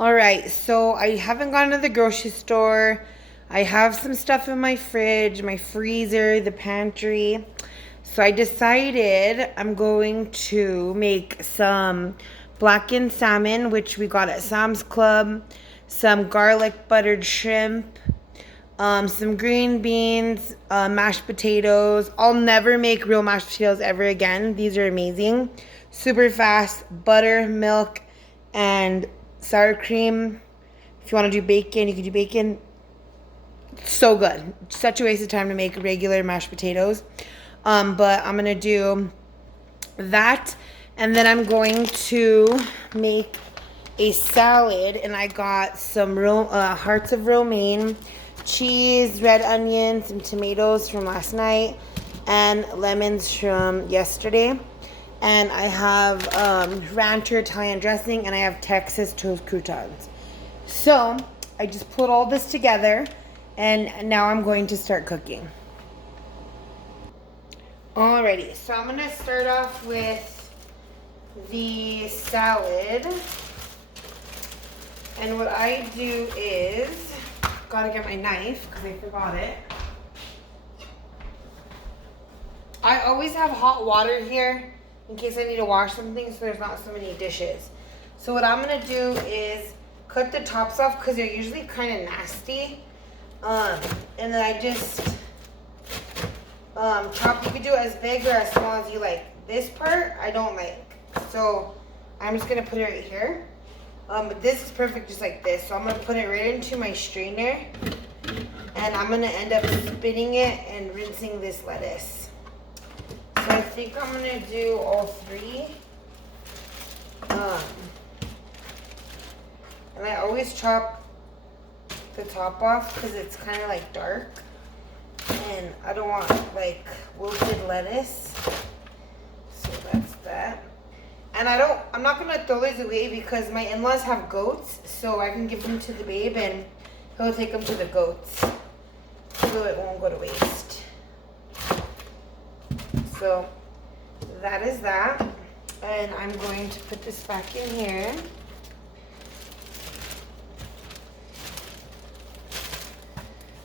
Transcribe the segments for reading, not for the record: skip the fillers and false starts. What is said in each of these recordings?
All right, so I haven't gone to the grocery store. I have some stuff in my fridge, my freezer, the pantry. So I decided I'm going to make some blackened salmon, which we got at Sam's Club, some garlic buttered shrimp, some green beans, mashed potatoes. I'll never make real mashed potatoes ever again. These are amazing. Super fast, butter, milk, and sour cream. If you want to do bacon, you can do bacon. So good. Such a waste of time to make regular mashed potatoes. But I'm going to do that. And then I'm going to make a salad. And I got some hearts of romaine, cheese, red onion, some tomatoes from last night, and lemons from yesterday. And I have rancher Italian dressing, and I have Texas toast croutons. So I just put all this together, and now I'm going to start cooking. Alrighty, so I'm going to start off with the salad. And what I do is, gotta get my knife because I forgot it. I always have hot water here in case I need to wash something so there's not so many dishes. So what I'm going to do is cut the tops off because they're usually kind of nasty. And then I just chop. You can do it as big or as small as you like. This part I don't like. So I'm just going to put it right here. But this is perfect just like this. So I'm going to put it right into my strainer. And I'm going to end up spinning it and rinsing this lettuce. So I think I'm going to do all three. And I always chop the top off because it's kind of like dark. And I don't want like wilted lettuce. So that's that. And I'm not going to throw these away because my in-laws have goats. So I can give them to the babe and he'll take them to the goats. So it won't go to waste. So that is that. And I'm going to put this back in here.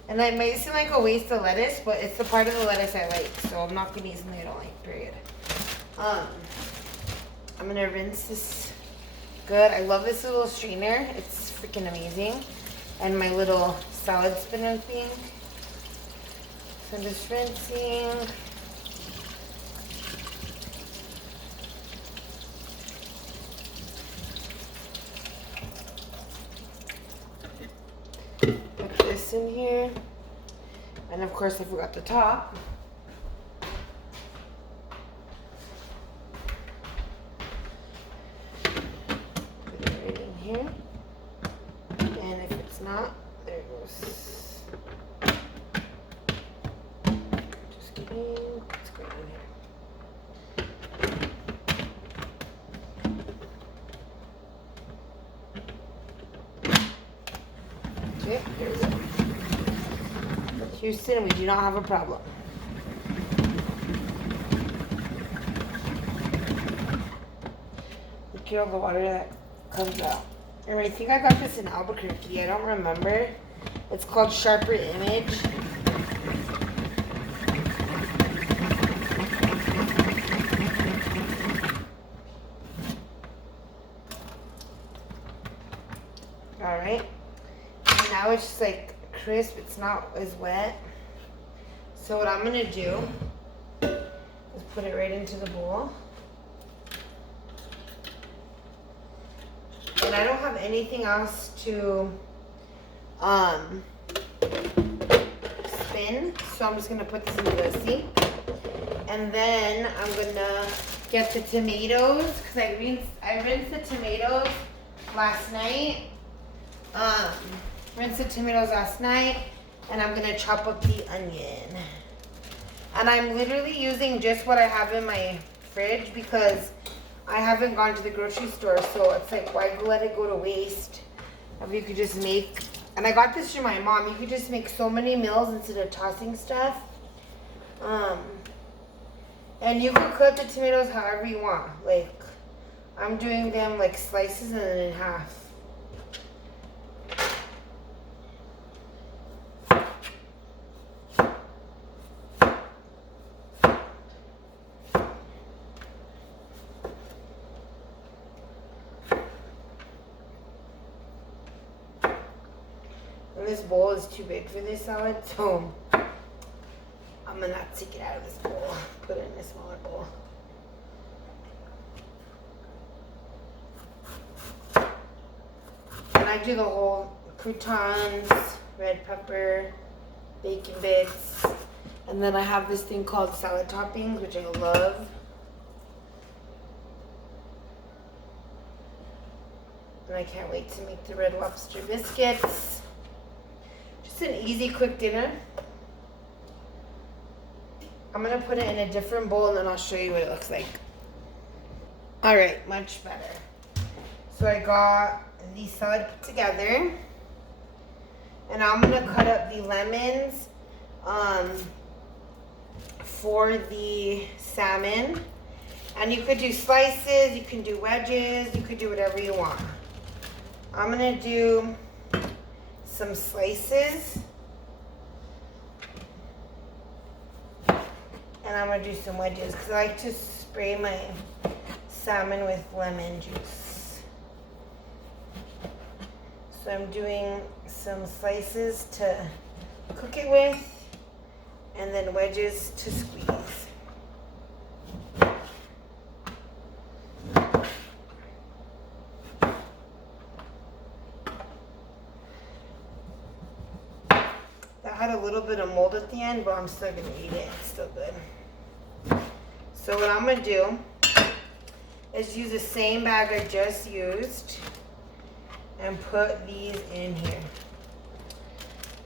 And that may seem like a waste of lettuce, but it's the part of the lettuce I like. So I'm not going to use something I don't like, period. I'm going to rinse this good. I love this little strainer. It's freaking amazing. And my little salad spinner thing. So I'm just rinsing. Put this in here. And of course I forgot the top. Put it right in here. And if it's not, there it goes. Just kidding. It's going in here. Okay, there we go. Houston, we do not have a problem. Look at all the water that comes out. And I think I got this in Albuquerque. I don't remember. It's called Sharper Image. Alright. And now it's just like crisp. It's not as wet. So what I'm going to do is put it right into the bowl. And I don't have anything else to spin, so I'm just gonna put this in the sink. And then I'm gonna get the tomatoes because I rinsed the tomatoes last night. Rinsed the tomatoes last night, and I'm gonna chop up the onion. And I'm literally using just what I have in my fridge because I haven't gone to the grocery store, so it's like, why let it go to waste? If you could just make, and I got this from my mom, you could just make so many meals instead of tossing stuff. And you can cut the tomatoes however you want. Like, I'm doing them like slices and then in half. And this bowl is too big for this salad, so I'm gonna not take it out of this bowl. Put it in a smaller bowl. And I do the whole croutons, red pepper, bacon bits, and then I have this thing called salad toppings, which I love. And I can't wait to make the red lobster biscuits. Just an easy, quick dinner. I'm gonna put it in a different bowl and then I'll show you what it looks like. All right, much better. So I got the salad put together. And I'm gonna cut up the lemons for the salmon. And you could do slices, you can do wedges, you could do whatever you want. I'm gonna do some slices. And I'm gonna do some wedges because I like to spray my salmon with lemon juice. So I'm doing some slices to cook it with and then wedges to squeeze. That had a little bit of mold at the end, but I'm still gonna eat it. It's still good. So what I'm gonna do is use the same bag I just used and put these in here.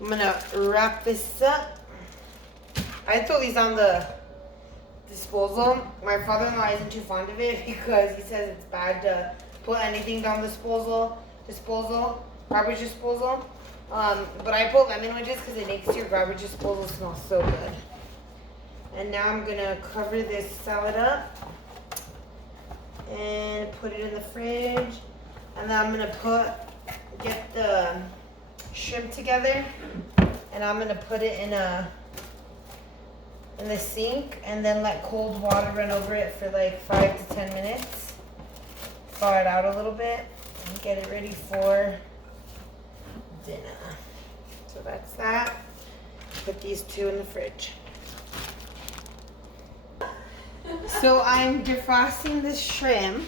I'm gonna wrap this up. I throw these on the disposal. My father-in-law isn't too fond of it because he says it's bad to put anything down the garbage disposal. But I put lemon wedges because it makes your garbage disposal smell so good. And now I'm gonna cover this salad up and put it in the fridge. And then I'm gonna get the shrimp together, and I'm gonna put it in the sink and then let cold water run over it for like 5 to 10 minutes. Thaw it out a little bit and get it ready for dinner. So that's that. Put these two in the fridge. So I'm defrosting the shrimp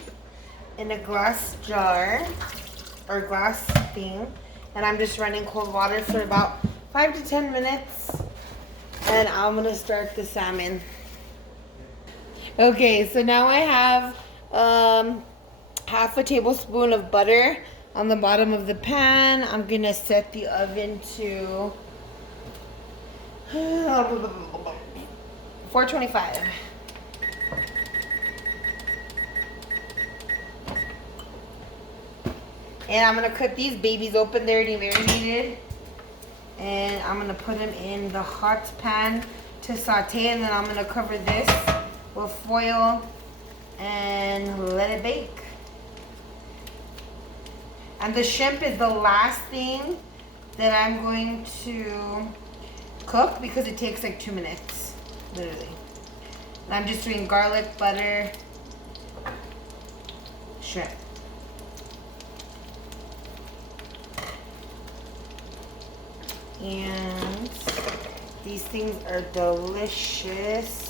in a glass jar or glass thing, and I'm just running cold water for about 5 to 10 minutes, and I'm gonna start the salmon. Okay, so now I have half a tablespoon of butter on the bottom of the pan. I'm gonna set the oven to 425. And I'm gonna cut these babies open. They're already marinated. And I'm gonna put them in the hot pan to saute, and then I'm gonna cover this with foil and let it bake. And the shrimp is the last thing that I'm going to cook because it takes like 2 minutes, literally. And I'm just doing garlic, butter, shrimp. And these things are delicious.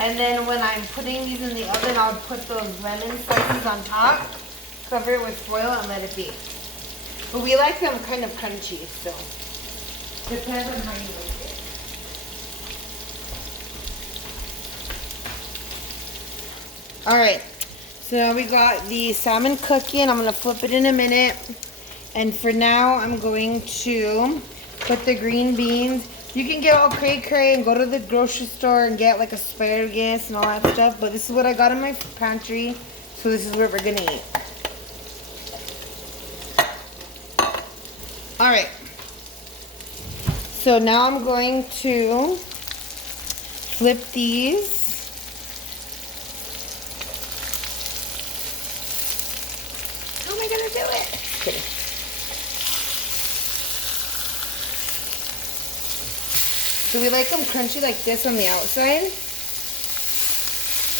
And then when I'm putting these in the oven, I'll put those lemon slices on top, cover it with foil, and let it bake. But we like them kind of crunchy, so depends on how you like it. All right, so now we got the salmon cooking. I'm gonna flip it in a minute. And for now, I'm going to put the green beans. You can get all cray-cray and go to the grocery store and get like asparagus and all that stuff. But this is what I got in my pantry. So this is what we're gonna eat. All right. So now I'm going to flip these. How am I gonna do it? Just kidding. So we like them crunchy like this on the outside.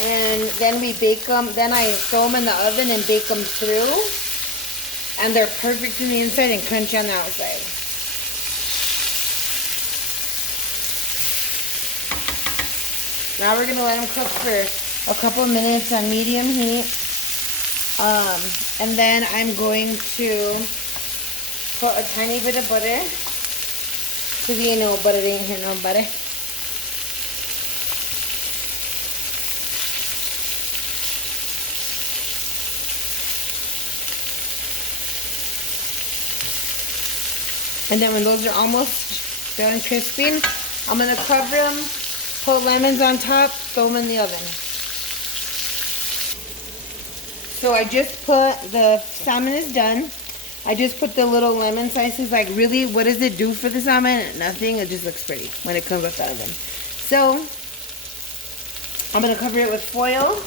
And then we bake them, then I throw them in the oven and bake them through. And they're perfect on the inside and crunchy on the outside. Now we're gonna let them cook for a couple of minutes on medium heat. And then I'm going to put a tiny bit of butter. Cause you know butter ain't here no butter. And then when those are almost done crisping, I'm gonna cover them, put lemons on top, throw them in the oven. So I just put, the salmon is done. I just put the little lemon slices. Like really, what does it do for the salmon? Nothing, it just looks pretty when it comes out the oven. So, I'm gonna cover it with foil.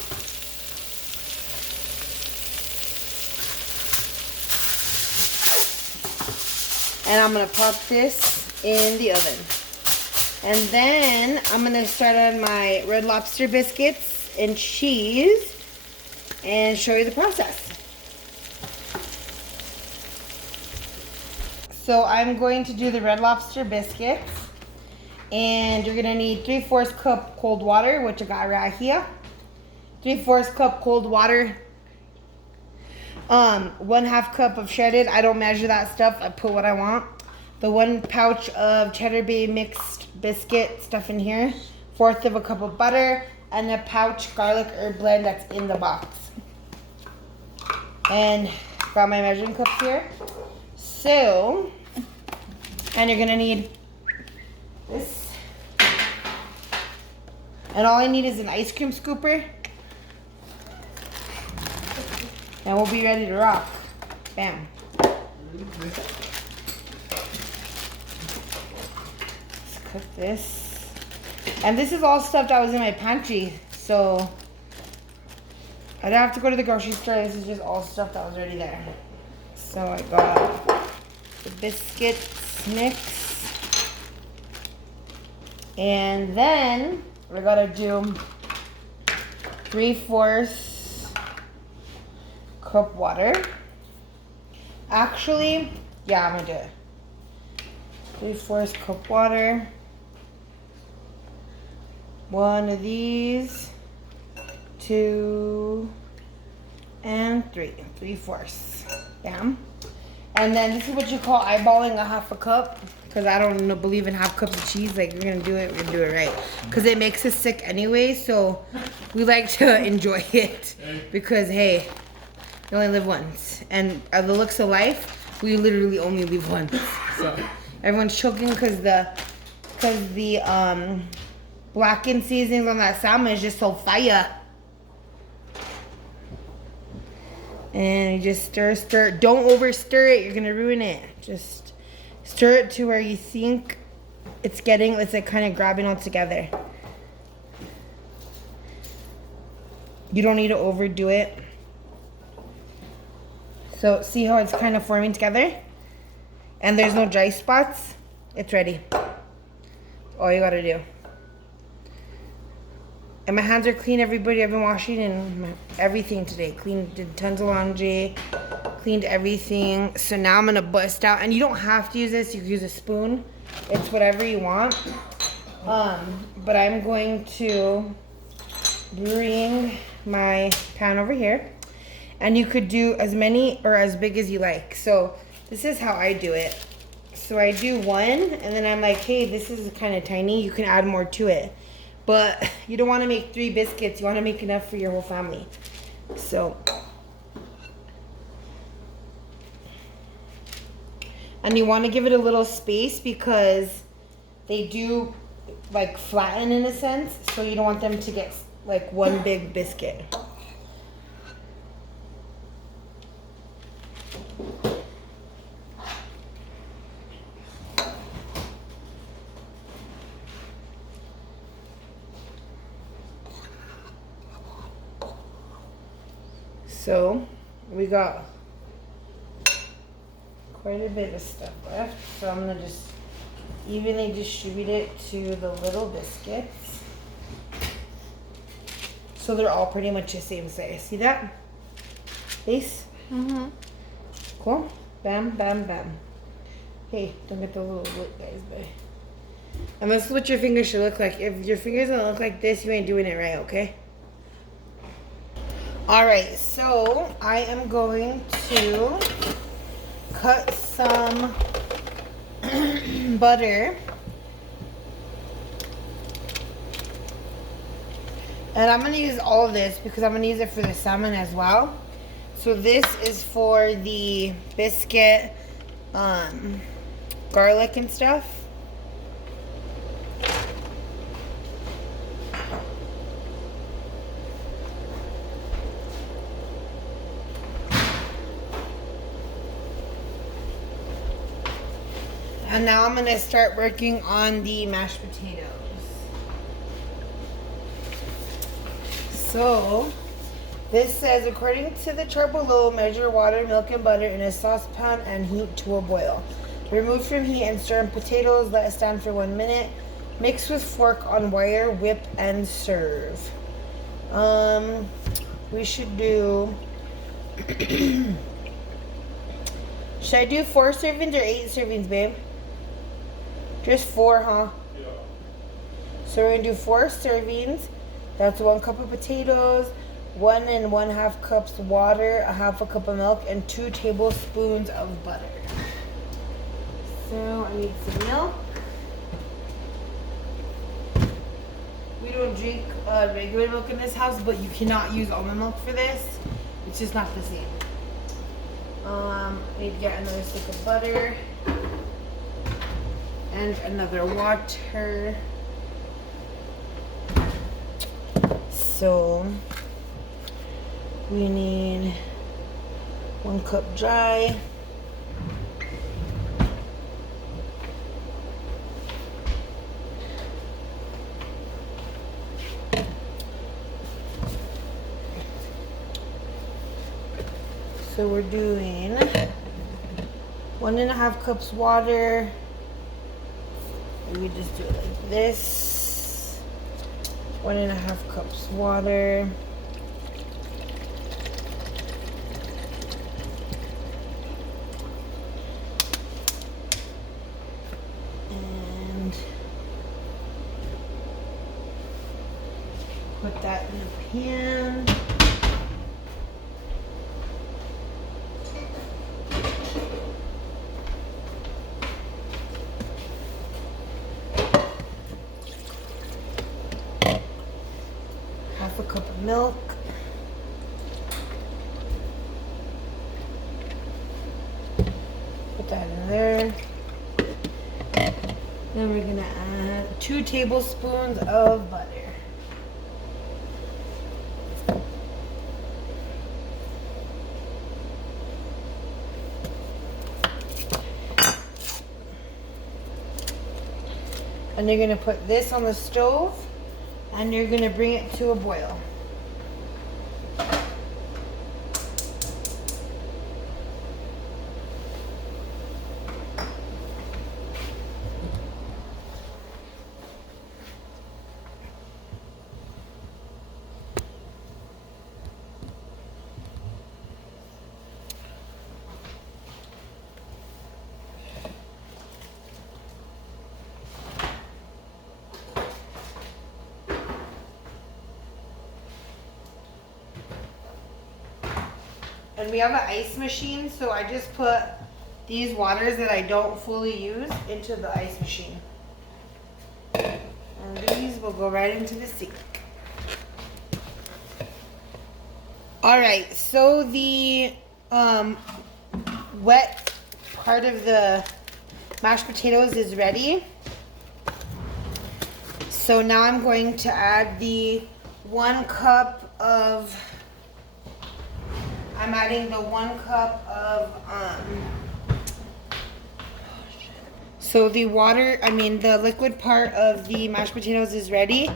And I'm gonna pop this in the oven. And then I'm gonna start on my Red Lobster biscuits and cheese and show you the process. So I'm going to do the Red Lobster biscuits. And you're gonna need 3/4 cup cold water, which I got right here. 3/4 cup cold water. 1/2 cup of shredded. I don't measure that stuff. I put what I want. The 1 pouch of Cheddar Bay mixed biscuit stuff in here. 1/4 cup of butter and a pouch garlic herb blend that's in the box. And got my measuring cups here. So, and you're gonna need this. And all I need is an ice cream scooper. And we'll be ready to rock. Bam. Let's cook this. And this is all stuff that was in my pantry. So I don't have to go to the grocery store. This is just all stuff that was already there. So I got the biscuits mix. And then we're gonna do 3/4 cup water. Actually, yeah, I'm gonna do it. 3/4 cup water. 1 of these, 2, and 3. 3/4. Bam. And then this is what you call eyeballing a 1/2 cup. Because I don't believe in 1/2 cups of cheese. Like, we're gonna do it, we're gonna do it right. Because it makes us sick anyway, so we like to enjoy it. Because, hey, you only live once. And at the looks of life, we literally only live once. So everyone's choking because the blackened seasonings on that salmon is just so fire. And you just stir. Don't over stir it, you're gonna ruin it. Just stir it to where you think it's like kind of grabbing all together. You don't need to overdo it. So see how it's kind of forming together? And there's no dry spots? It's ready. All you gotta do. And my hands are clean, everybody. I've been washing and everything today. Did tons of laundry, cleaned everything. So now I'm gonna bust out, and you don't have to use this, you can use a spoon. It's whatever you want. But I'm going to bring my pan over here. And you could do as many or as big as you like. So this is how I do it. So I do 1, and then I'm like, hey, this is kind of tiny. You can add more to it. But you don't want to make 3 biscuits. You want to make enough for your whole family. So, and you want to give it a little space because they do like flatten in a sense. So you don't want them to get like one big biscuit. So we got quite a bit of stuff left. So I'm gonna just evenly distribute it to the little biscuits. So they're all pretty much the same size. See that? Ace? Mm-hmm. Cool. Bam, bam, bam. Hey, don't get the little lip guys, babe. And this is what your fingers should look like. If your fingers don't look like this, you ain't doing it right, okay? Alright, so I am going to cut some butter. And I'm going to use all of this because I'm going to use it for the salmon as well. So this is for the biscuit, garlic and stuff. And now I'm going to start working on the mashed potatoes. So, this says, according to the chart below, measure water, milk, and butter in a saucepan and heat to a boil. Remove from heat and stir in potatoes. Let it stand for 1 minute. Mix with fork on wire, whip, and serve. We should do... Should I do 4 servings or 8 servings, babe? Just 4, huh? Yeah. So we're gonna do 4 servings. That's 1 cup of potatoes, 1 1/2 cups water, 1/2 cup of milk, and 2 tablespoons of butter. So I need some milk. We don't drink regular milk in this house, but you cannot use almond milk for this. It's just not the same. I need to get another stick of butter and another water. So we need 1 cup dry. So we're doing 1 1/2 cups water. We just do it like this. 1 1/2 cups water. And put that in the pan. A cup of milk. Put that in there. Then we're gonna add 2 tablespoons of butter. And you're gonna put this on the stove. And you're going to bring it to a boil. And we have an ice machine, so I just put these waters that I don't fully use into the ice machine. And these will go right into the sink. Alright, so the wet part of the mashed potatoes is ready. So now I'm going to add the 1 cup of... I'm adding the 1 cup of, so the the liquid part of the mashed potatoes is ready.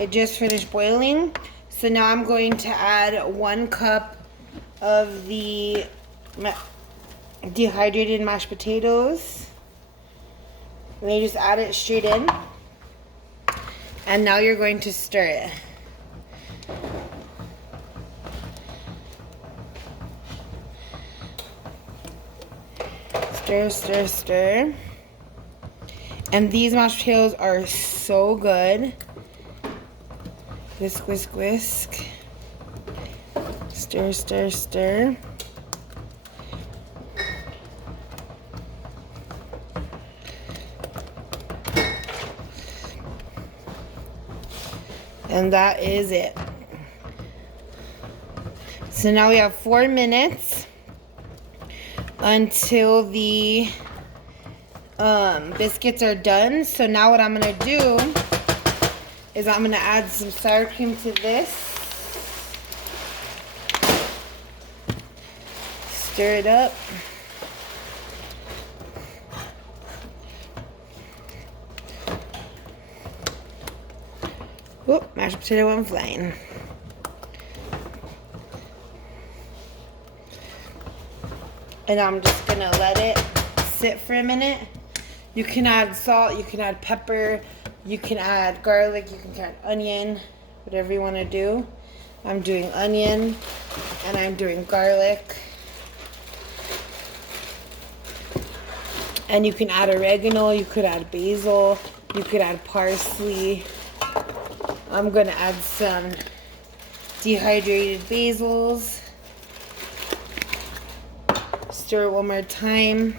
It just finished boiling. So now I'm going to add 1 cup of the dehydrated mashed potatoes. And you just add it straight in. And now you're going to stir it. Stir, stir, stir. And these mashed potatoes are so good. Whisk, whisk, whisk. Stir, stir, stir. And that is it. So now we have 4 minutes until the biscuits are done. So now what I'm gonna do is I'm gonna add some sour cream to this. Stir it up. Whoop, mashed potato went flying. And I'm just gonna let it sit for a minute. You can add salt, you can add pepper, you can add garlic, you can add onion, whatever you wanna do. I'm doing onion and I'm doing garlic. And you can add oregano, you could add basil, you could add parsley. I'm gonna add some dehydrated basils. Stir it one more time.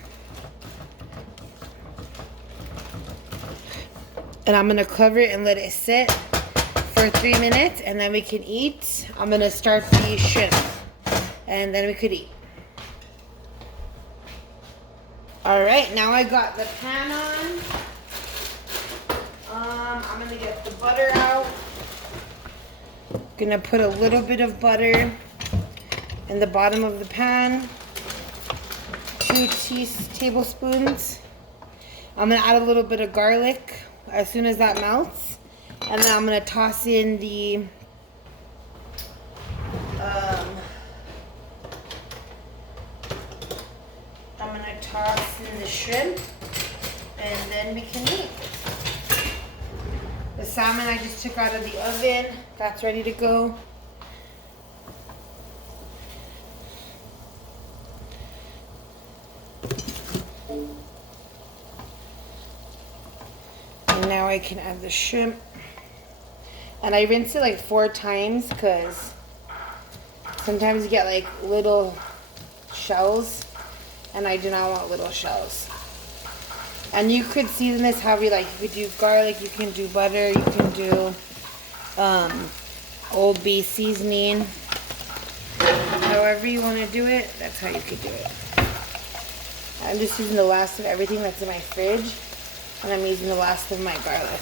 And I'm gonna cover it and let it sit for 3 minutes and then we can eat. I'm gonna start the shrimp and then we could eat. All right, now I got the pan on. I'm gonna get the butter out. Gonna put a little bit of butter in the bottom of the pan. 2 tablespoons. I'm gonna add a little bit of garlic as soon as that melts. And then I'm gonna toss in the shrimp, and then we can eat. The salmon I just took out of the oven, that's ready to go. And now I can add the shrimp. And I rinse it like 4 times because sometimes you get like little shells and I do not want little shells. And you could season this however you like. You could do garlic, you can do butter, you can do Old Bay seasoning. However you want to do it, that's how you could do it. I'm just using the last of everything that's in my fridge, and I'm using the last of my garlic.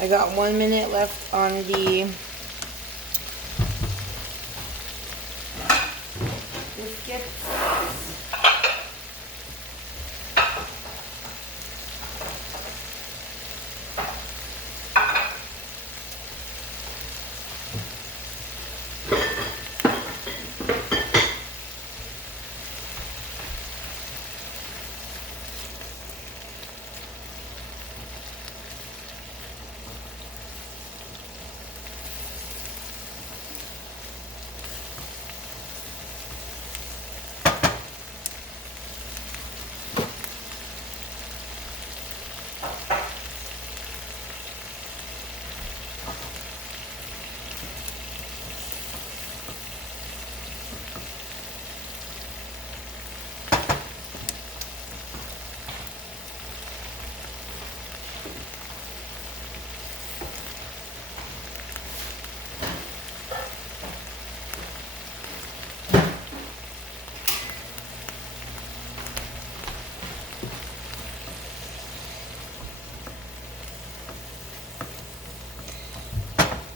I got 1 minute left on the biscuits.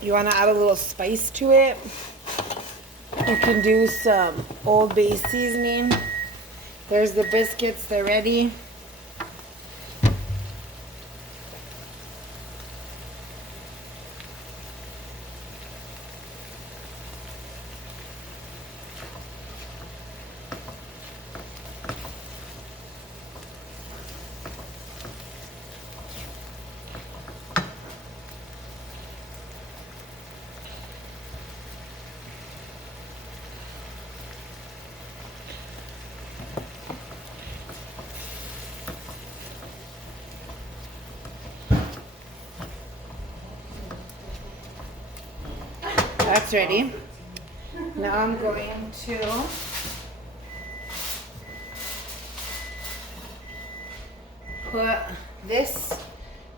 You want to add a little spice to it. You can do some Old Bay seasoning. There's the biscuits, they're ready. That's ready. Now I'm going to put this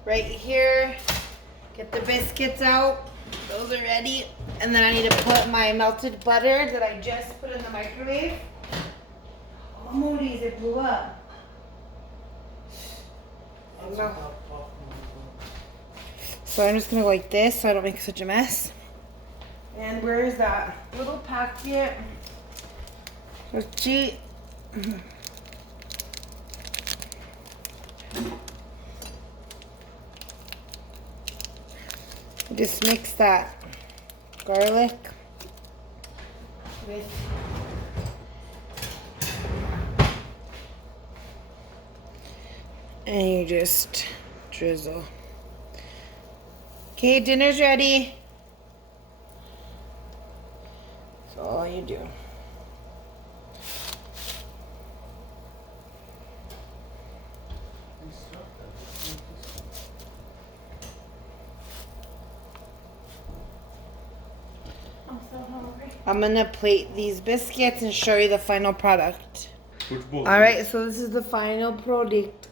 right here. Get the biscuits out. Those are ready. And then I need to put my melted butter that I just put in the microwave. Oh, Moody's, it blew up. So I'm just gonna go like this so I don't make such a mess. And where is that little packet? Gee. Just mix that garlic with and you just drizzle. Okay, dinner's ready. That's all you do. I'm gonna plate these biscuits and show you the final product. All right, so this is the final product.